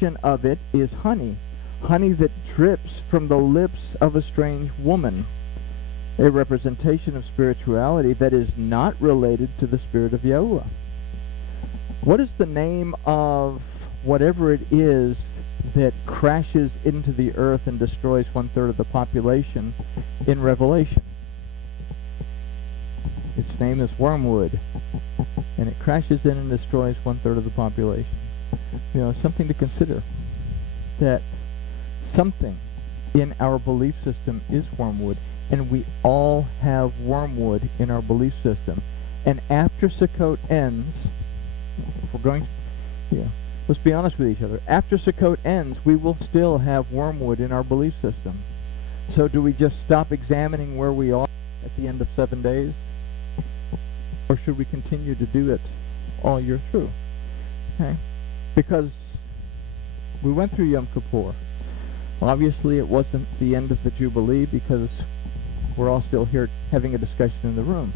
description of it is honey. Honey that drips from the lips of a strange woman. A representation of spirituality that is not related to the Spirit of Yahuwah. What is the name of whatever it is that crashes into the earth and destroys 1/3 of the population in Revelation? Its name is wormwood. And it crashes in and destroys 1/3 of the population. You know, something to consider. That something in our belief system is wormwood. And we all have wormwood in our belief system. And after Sukkot ends, if we're going, let's be honest with each other. After Sukkot ends, we will still have wormwood in our belief system. So do we just stop examining where we are at the end of 7 days? Or should we continue to do it all year through? Okay? Because we went through Yom Kippur. Obviously, it wasn't the end of the Jubilee because we're all still here having a discussion in the room.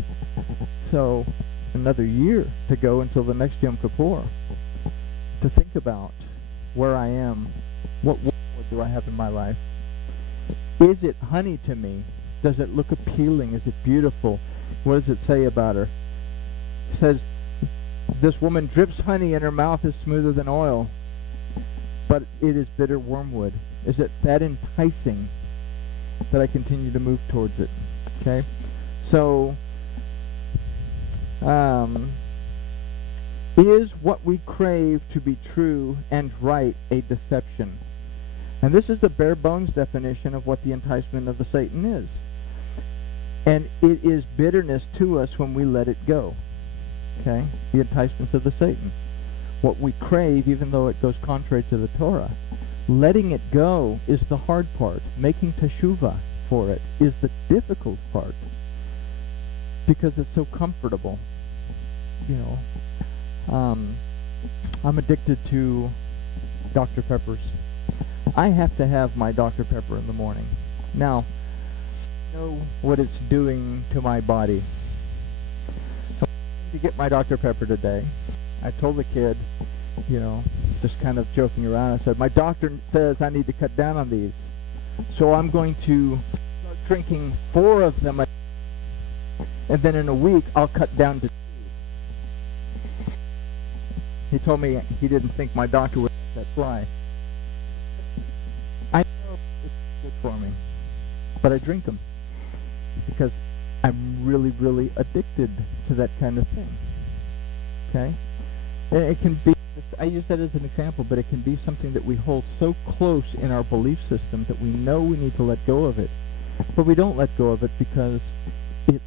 So, another year to go until the next Yom Kippur to think about where I am. What do I have in my life? Is it honey to me? Does it look appealing? Is it beautiful? What does it say about her? It says, this woman drips honey and her mouth is smoother than oil, but it is bitter wormwood. Is it that enticing that I continue to move towards it? Okay? So, is what we crave to be true and right a deception? And this is the bare bones definition of what the enticement of the Satan is. And it is bitterness to us when we let it go. Okay? The enticements of the Satan. What we crave, even though it goes contrary to the Torah. Letting it go is the hard part. Making teshuvah for it is the difficult part. Because it's so comfortable. You know. I'm addicted to Dr. Peppers. I have to have my Dr. Pepper in the morning. Now, I know what it's doing to my body. So to get my Dr. Pepper today, I told the kid, you know, just kind of joking around, I said, my doctor says I need to cut down on these. So I'm going to start drinking 4 of them, and then in a week I'll cut down to 2. He told me he didn't think my doctor would let that fly. I know it's good for me, but I drink them because I'm really, really addicted to that kind of thing. Okay? It can be, I use that as an example, but it can be something that we hold so close in our belief system that we know we need to let go of it. But we don't let go of it because it's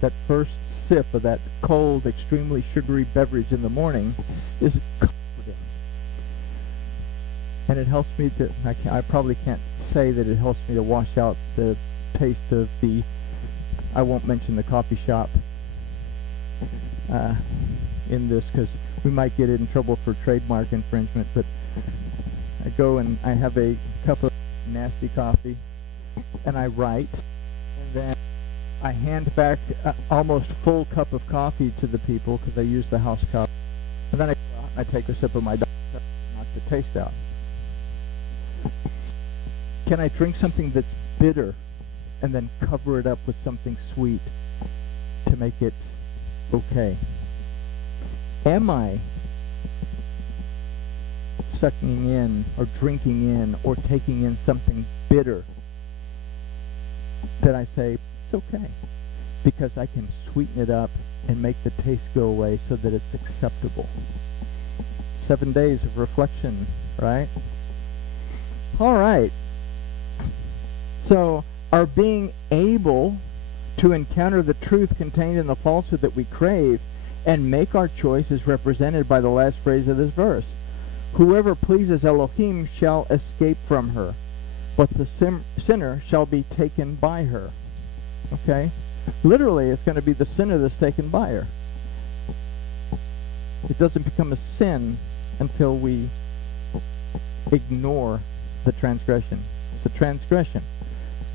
that first sip of that cold, extremely sugary beverage in the morning is comforting. And it helps me to, I probably can't say that it helps me to wash out the taste of the, I won't mention the coffee shop in this because we might get in trouble for trademark infringement, but I go and I have a cup of nasty coffee and I write, and then I hand back almost full cup of coffee to the people because I use the house cup, and then I go out and I take a sip of my Dr. Pepper and knock the taste out. Can I drink something that's bitter and then cover it up with something sweet to make it okay? Am I sucking in or drinking in or taking in something bitter that I say, it's okay, because I can sweeten it up and make the taste go away so that it's acceptable. 7 days of reflection, right? All right. So, our being able to encounter the truth contained in the falsehood that we crave and make our choice is represented by the last phrase of this verse. Whoever pleases Elohim shall escape from her, but the sinner shall be taken by her. Okay? Literally, it's going to be the sinner that's taken by her. It doesn't become a sin until we ignore the transgression. It's a transgression.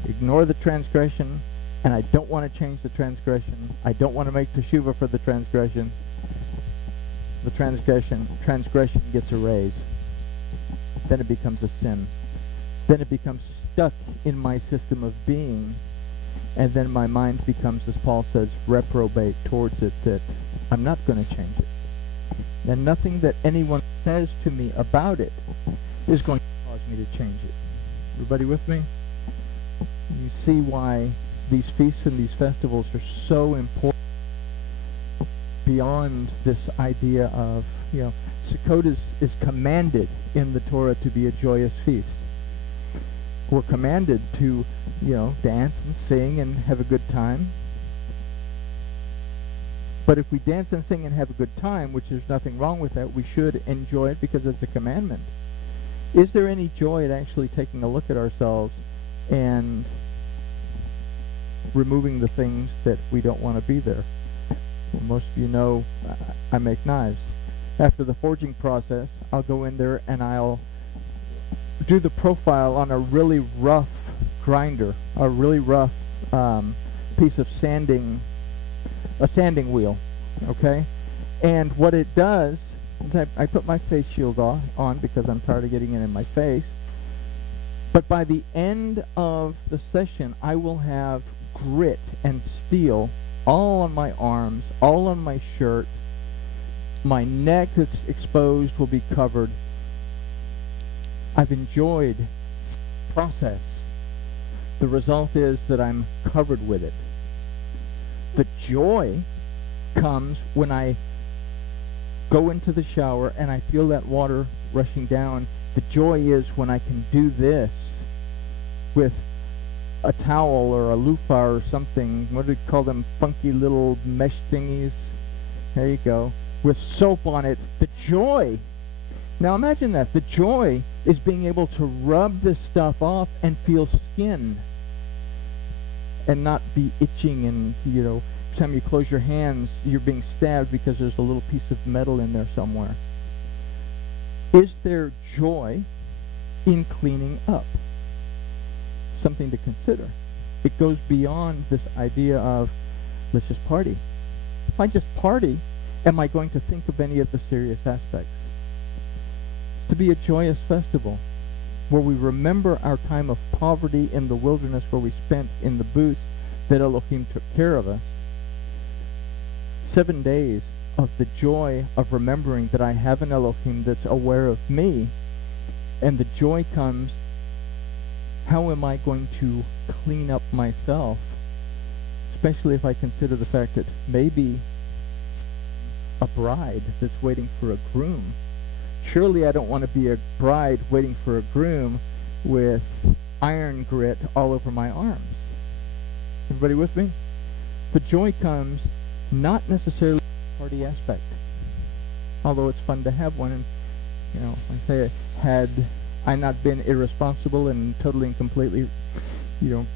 Ignore the transgression, and I don't want to change the transgression. I don't want to make teshuvah for the transgression. The transgression gets erased. then it becomes a sin. Then it becomes stuck in my system of being, and then my mind becomes, as Paul says, reprobate towards it, that I'm not going to change it. And nothing that anyone says to me about it is going to cause me to change it. Everybody with me? You see why these feasts and these festivals are so important beyond this idea of, Sukkot is commanded in the Torah to be a joyous feast. We're commanded to, dance and sing and have a good time. But if we dance and sing and have a good time, which there's nothing wrong with that, we should enjoy it because it's a commandment. Is there any joy at actually taking a look at ourselves and removing the things that we don't want to be there? Well, most of you know I make knives. After the forging process, I'll go in there and I'll do the profile on a really rough grinder, a really rough piece of a sanding wheel, okay? And what it does is I put my face shield on because I'm tired of getting it in my face. But by the end of the session, I will have grit and steel all on my arms, all on my shirt. My neck that's exposed will be covered. I've enjoyed the process. The result is that I'm covered with it. The joy comes when I go into the shower and I feel that water rushing down. The joy is when I can do this with a towel or a loofah or something. What do we call them? Funky little mesh thingies. There you go. With soap on it. The joy. Now imagine that. The joy is being able to rub this stuff off and feel skin. And not be itching and, every time you close your hands, you're being stabbed because there's a little piece of metal in there somewhere. Is there joy in cleaning up? Something to consider. It goes beyond this idea of, let's just party. If I just party, am I going to think of any of the serious aspects? To be a joyous festival, where we remember our time of poverty in the wilderness, where we spent in the booth that Elohim took care of us. 7 days of the joy of remembering that I have an Elohim that's aware of me, and the joy comes, how am I going to clean up myself? Especially if I consider the fact that maybe a bride that's waiting for a groom. Surely I don't want to be a bride waiting for a groom with iron grit all over my arms. Everybody with me? The joy comes not necessarily from the party aspect, although it's fun to have one. And I say, had I not been irresponsible and totally and completely,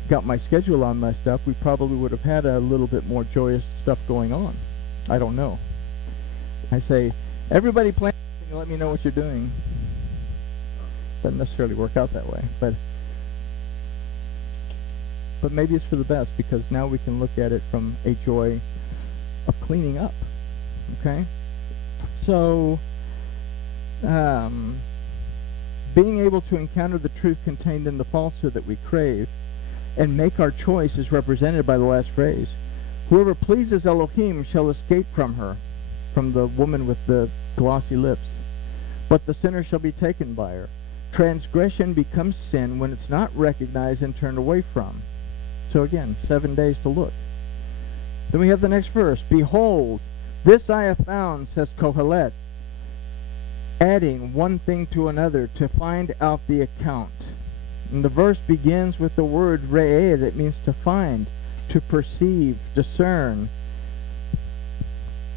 got my schedule all messed up, we probably would have had a little bit more joyous stuff going on. I don't know. I say, everybody plan. Let me know what you're doing. Doesn't necessarily work out that way, but maybe it's for the best, because now we can look at it from a joy of cleaning up. Okay? So, being able to encounter the truth contained in the falsehood that we crave and make our choice is represented by the last phrase. Whoever pleases Elohim shall escape from her, from the woman with the glossy lips. But the sinner shall be taken by her. Transgression becomes sin when it's not recognized and turned away from. So again, 7 days to look. Then we have the next verse. Behold, this I have found, says Kohelet, adding one thing to another to find out the account. And the verse begins with the word re'eh, that means to find, to perceive, discern.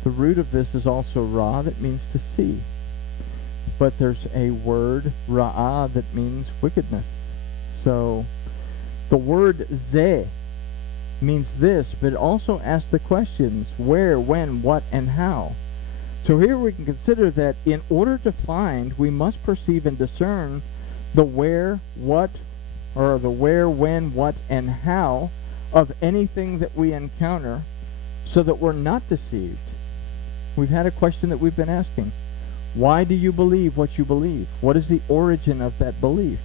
The root of this is also ra, that means to see. But there's a word, ra'ah, that means wickedness. So the word zeh means this, but it also asks the questions where, when, what, and how. So here we can consider that in order to find, we must perceive and discern the where, what, or the where, when, what, and how of anything that we encounter, so that we're not deceived. We've had a question that we've been asking. Why do you believe what you believe? What is the origin of that belief?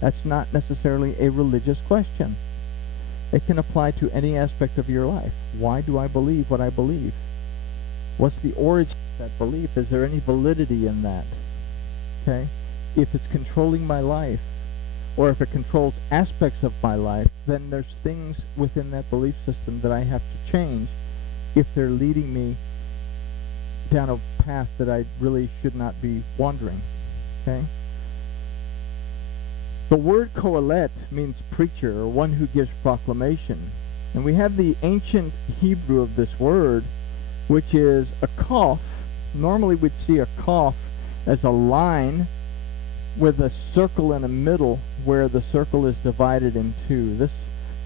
That's not necessarily a religious question. It can apply to any aspect of your life. Why do I believe what I believe? What's the origin of that belief? Is there any validity in that? Okay? If it's controlling my life, or if it controls aspects of my life, then there's things within that belief system that I have to change if they're leading me down a path that I really should not be wandering. Okay? The word kohelet means preacher, or one who gives proclamation. And we have the ancient Hebrew of this word, which is a kaf. Normally we'd see a kaf as a line with a circle in the middle where the circle is divided in two. This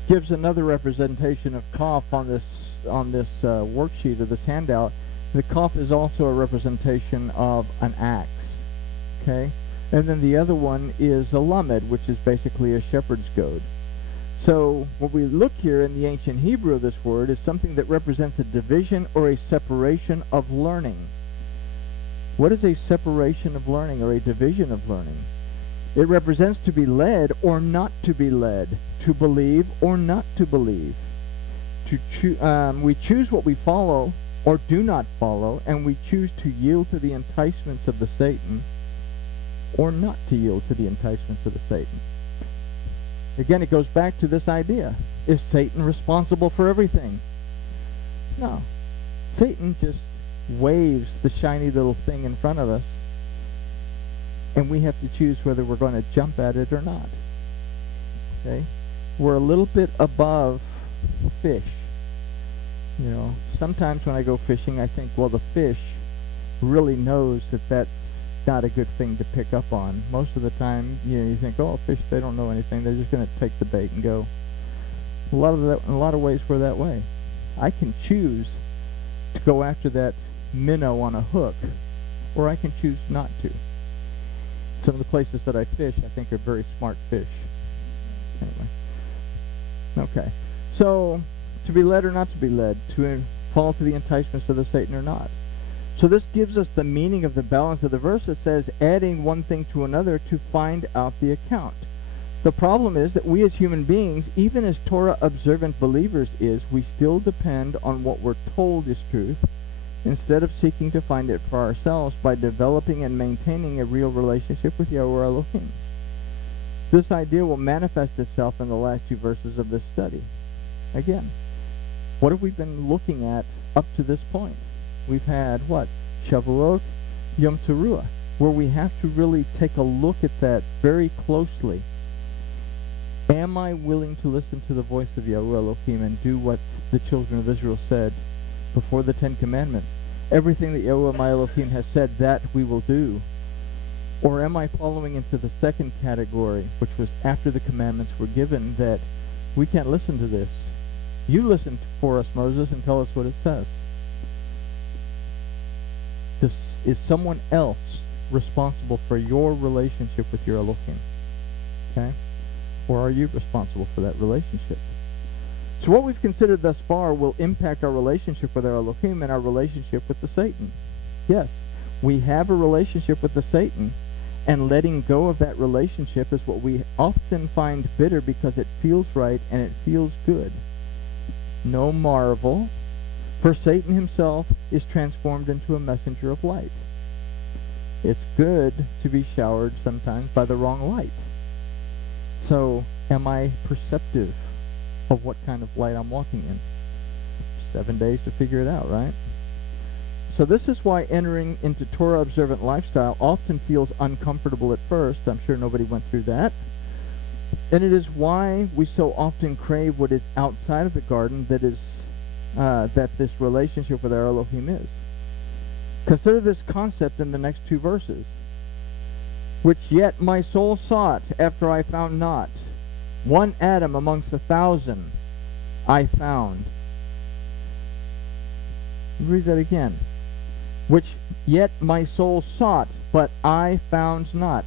gives another representation of kaf on this worksheet or this handout. The kaf is also a representation of an axe. Okay? And then the other one is a lamed, which is basically a shepherd's goad. So what we look here in the ancient Hebrew of this word is something that represents a division or a separation of learning. What is a separation of learning or a division of learning? It represents to be led or not to be led, to believe or not to believe. We choose what we follow or do not follow, and we choose to yield to the enticements of the Satan or not to yield to the enticements of the Satan. Again, it goes back to this idea. Is Satan responsible for everything? No. Satan just waves the shiny little thing in front of us, and we have to choose whether we're going to jump at it or not. Okay? We're a little bit above fish. You know, sometimes when I go fishing, I think, well, the fish really knows that that's not a good thing to pick up on. Most of the time, you think, oh, fish, they don't know anything. They're just going to take the bait and go. In a lot of ways, we're that way. I can choose to go after that minnow on a hook, or I can choose not to. Some of the places that I fish, I think, are very smart fish. Anyway. Okay. So, to be led or not to be led, to fall to the enticements of the Satan or not. So this gives us the meaning of the balance of the verse. It says, adding one thing to another to find out the account. The problem is that we as human beings, even as Torah-observant believers we still depend on what we're told is truth, instead of seeking to find it for ourselves by developing and maintaining a real relationship with Yahweh Elohim. This idea will manifest itself in the last two verses of this study. Again, what have we been looking at up to this point? We've had, what? Shavuot, Yom Teruah, where we have to really take a look at that very closely. Am I willing to listen to the voice of Yahweh Elohim and do what the children of Israel said before the Ten Commandments? Everything that Yahweh my Elohim has said, that we will do. Or am I following into the second category, which was after the commandments were given, that we can't listen to this? You listen for us, Moses, and tell us what it says. Is someone else responsible for your relationship with your Elohim? Okay? Or are you responsible for that relationship? So what we've considered thus far will impact our relationship with our Elohim and our relationship with the Satan. Yes, we have a relationship with the Satan, and letting go of that relationship is what we often find bitter because it feels right and it feels good. No marvel, for Satan himself is transformed into a messenger of light. It's good to be showered sometimes by the wrong light. So, am I perceptive of what kind of light I'm walking in? 7 days to figure it out, right? So this is why entering into Torah-observant lifestyle often feels uncomfortable at first. I'm sure nobody went through that. And it is why we so often crave what is outside of the garden, that is, that this relationship with our Elohim is. Consider this concept in the next two verses. Which yet my soul sought after I found not. One atom amongst 1,000 I found. Read that again. Which yet my soul sought, but I found not.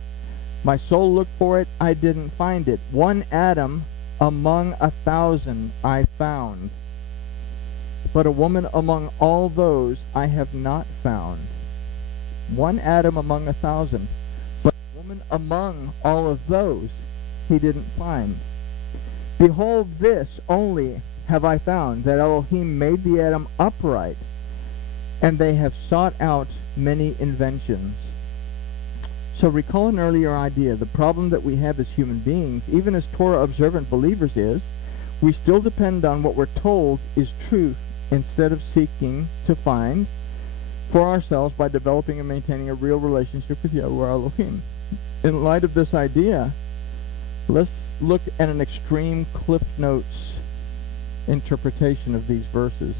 My soul looked for it, I didn't find it. One atom among 1,000 I found. But a woman among all those I have not found. one Adam among 1,000, but a woman among all of those he didn't find. Behold, this only have I found, that Elohim made the Adam upright, and they have sought out many inventions. So recall an earlier idea. The problem that we have as human beings, even as Torah-observant believers, is we still depend on what we're told is truth instead of seeking to find for ourselves by developing and maintaining a real relationship with Yahweh Elohim. In light of this idea, let's look at an extreme Cliff Notes interpretation of these verses.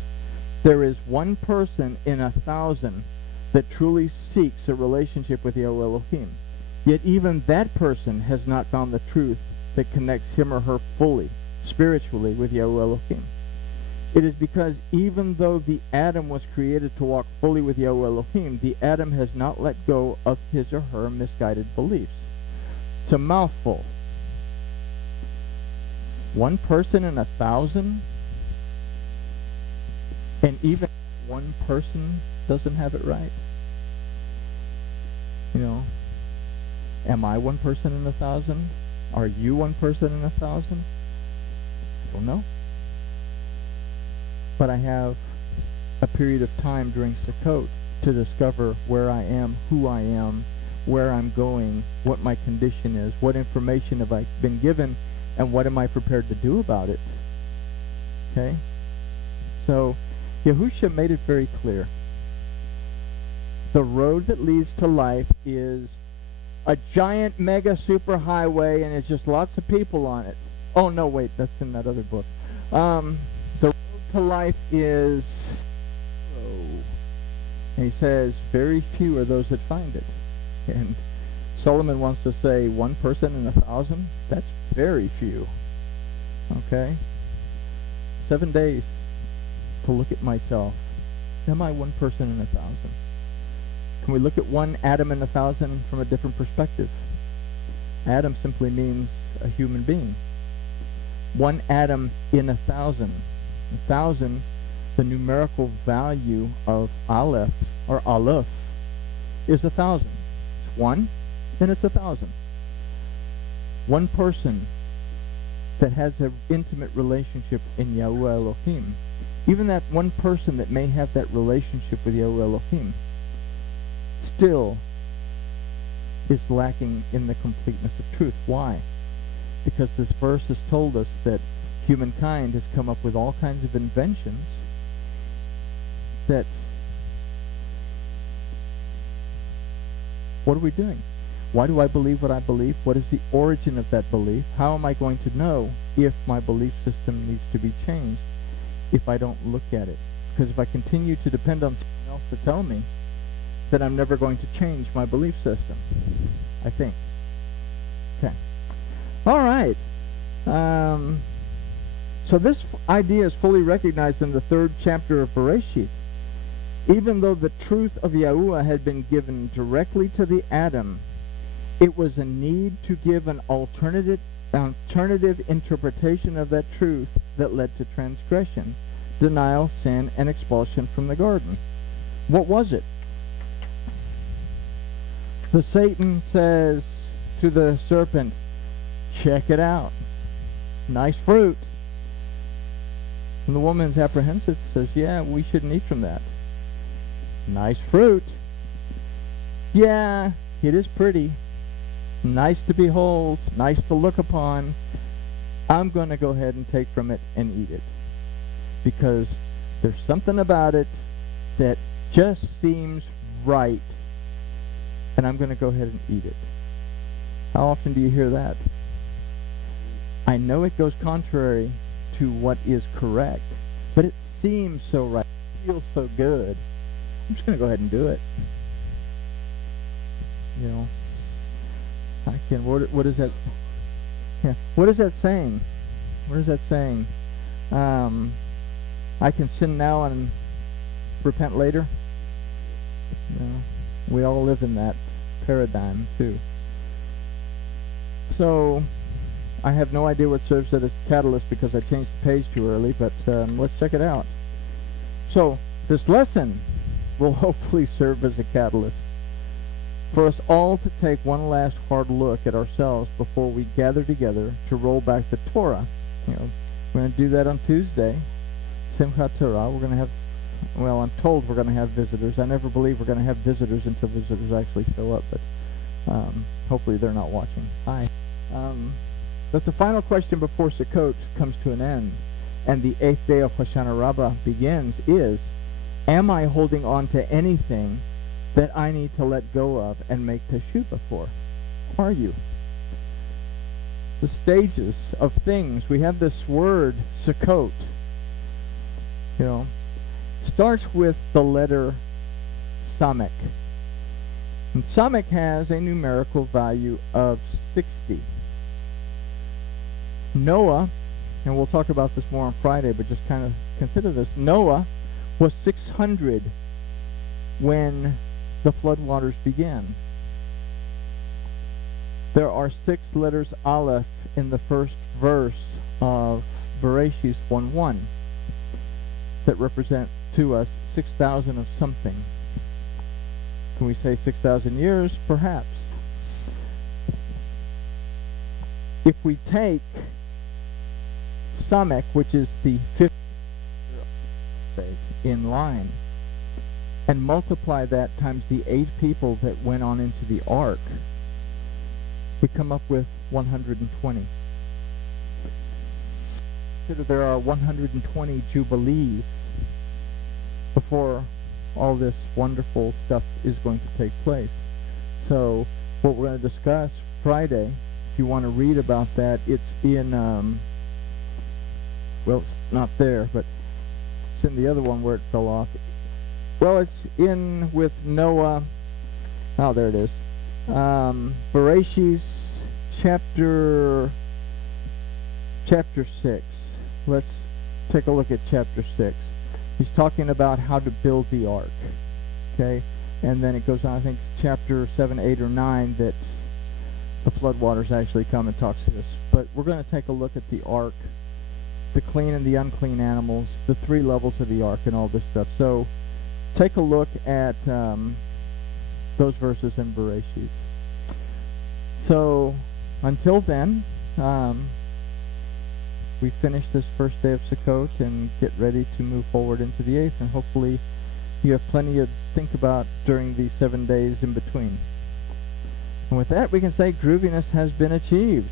There is one person in 1,000 that truly seeks a relationship with Yahweh Elohim. Yet even that person has not found the truth that connects him or her fully, spiritually, with Yahweh Elohim. It is because even though the Adam was created to walk fully with Yahweh Elohim, the Adam has not let go of his or her misguided beliefs. It's a mouthful. One person in 1,000? And even one person doesn't have it right? You know, am I one person in 1,000? Are you one person in 1,000? I don't know. But I have a period of time during Sukkot to discover where I am, who I am, where I'm going, what my condition is, what information have I been given, and what am I prepared to do about it. Okay? So, Yahusha made it very clear. The road that leads to life is a giant mega super highway, and it's just lots of people on it. Oh, no, wait, that's in that other book. The road to life is, and he says, very few are those that find it. And Solomon wants to say 1 person in 1,000? That's very few. Okay? 7 days to look at myself. Am I 1 person in 1,000? Can we look at one Adam in 1,000 from a different perspective? Adam simply means a human being. One Adam in 1,000. 1,000, the numerical value of Aleph, or Aleph, is 1,000. It's 1, then it's 1,000. One person that has an intimate relationship in Yahweh Elohim, even that one person that may have that relationship with Yahweh Elohim, still is lacking in the completeness of truth. Why? Because this verse has told us that humankind has come up with all kinds of inventions that, what are we doing? Why do I believe what I believe? What is the origin of that belief? How am I going to know if my belief system needs to be changed if I don't look at it? Because if I continue to depend on someone else to tell me, then I'm never going to change my belief system, I think. Okay. All right. So this idea is fully recognized in the 3rd chapter of Bereshit. Even though the truth of Yahuwah had been given directly to the Adam, it was a need to give an alternative interpretation of that truth that led to transgression, denial, sin, and expulsion from the garden. What was it? So Satan says to the serpent, check it out. Nice fruit. And the woman's apprehensive, says, yeah, we shouldn't eat from that. Nice fruit. Yeah, it is pretty. Nice to behold. Nice to look upon. I'm going to go ahead and take from it and eat it. Because there's something about it that just seems right. And I'm going to go ahead and eat it. How often do you hear that? I know it goes contrary to what is correct, but it seems so right. It feels so good. I'm just going to go ahead and do it. You know, I can. What is that? Yeah. What is that saying? What is that saying? I can sin now and repent later. You know, we all live in that paradigm too. So I have no idea what serves as a catalyst because I changed the page too early, but let's check it out. So this lesson will hopefully serve as a catalyst. for us all to take one last hard look at ourselves before we gather together to roll back the Torah. You know, we're going to do that on Tuesday, Simchat Torah. We're going to have, well, I'm told we're going to have visitors. I never believe we're going to have visitors until visitors actually show up, but hopefully they're not watching. Hi. But the final question before Sukkot comes to an end, and the 8th day of Hoshana Rabbah begins, is, am I holding on to anything that I need to let go of and make teshuvah for? Are you? The stages of things. We have this word, Sukkot, you know, starts with the letter Samek. And Samek has a numerical value of 60. Noah, and we'll talk about this more on Friday, but just kind of consider this. Noah was 600 when the floodwaters began. There are 6 letters Aleph in the first verse of Bereshis 1:1 that represent to us 6,000 of something. Can we say 6,000 years? Perhaps. If we take Samek, which is the 50th in line, and multiply that times the 8 people that went on into the ark, we come up with 120. Consider there are 120 jubilees before all this wonderful stuff is going to take place. So what we're going to discuss Friday, if you want to read about that, it's in, well, it's not there, but it's in the other one where it fell off. Well, it's in with Noah. Oh, there it is. Bereshis chapter 6. Let's take a look at chapter 6. He's talking about how to build the ark. Okay? And then it goes on, I think, chapter 7, 8, or 9, that the floodwaters actually come and talks to us. But we're going to take a look at the ark, the clean and the unclean animals, the 3 levels of the ark, and all this stuff. So take a look at those verses in Bereshit. So until then, we finish this first day of Sukkot and get ready to move forward into the 8th, and hopefully you have plenty to think about during the 7 days in between. And with that, we can say grooviness has been achieved.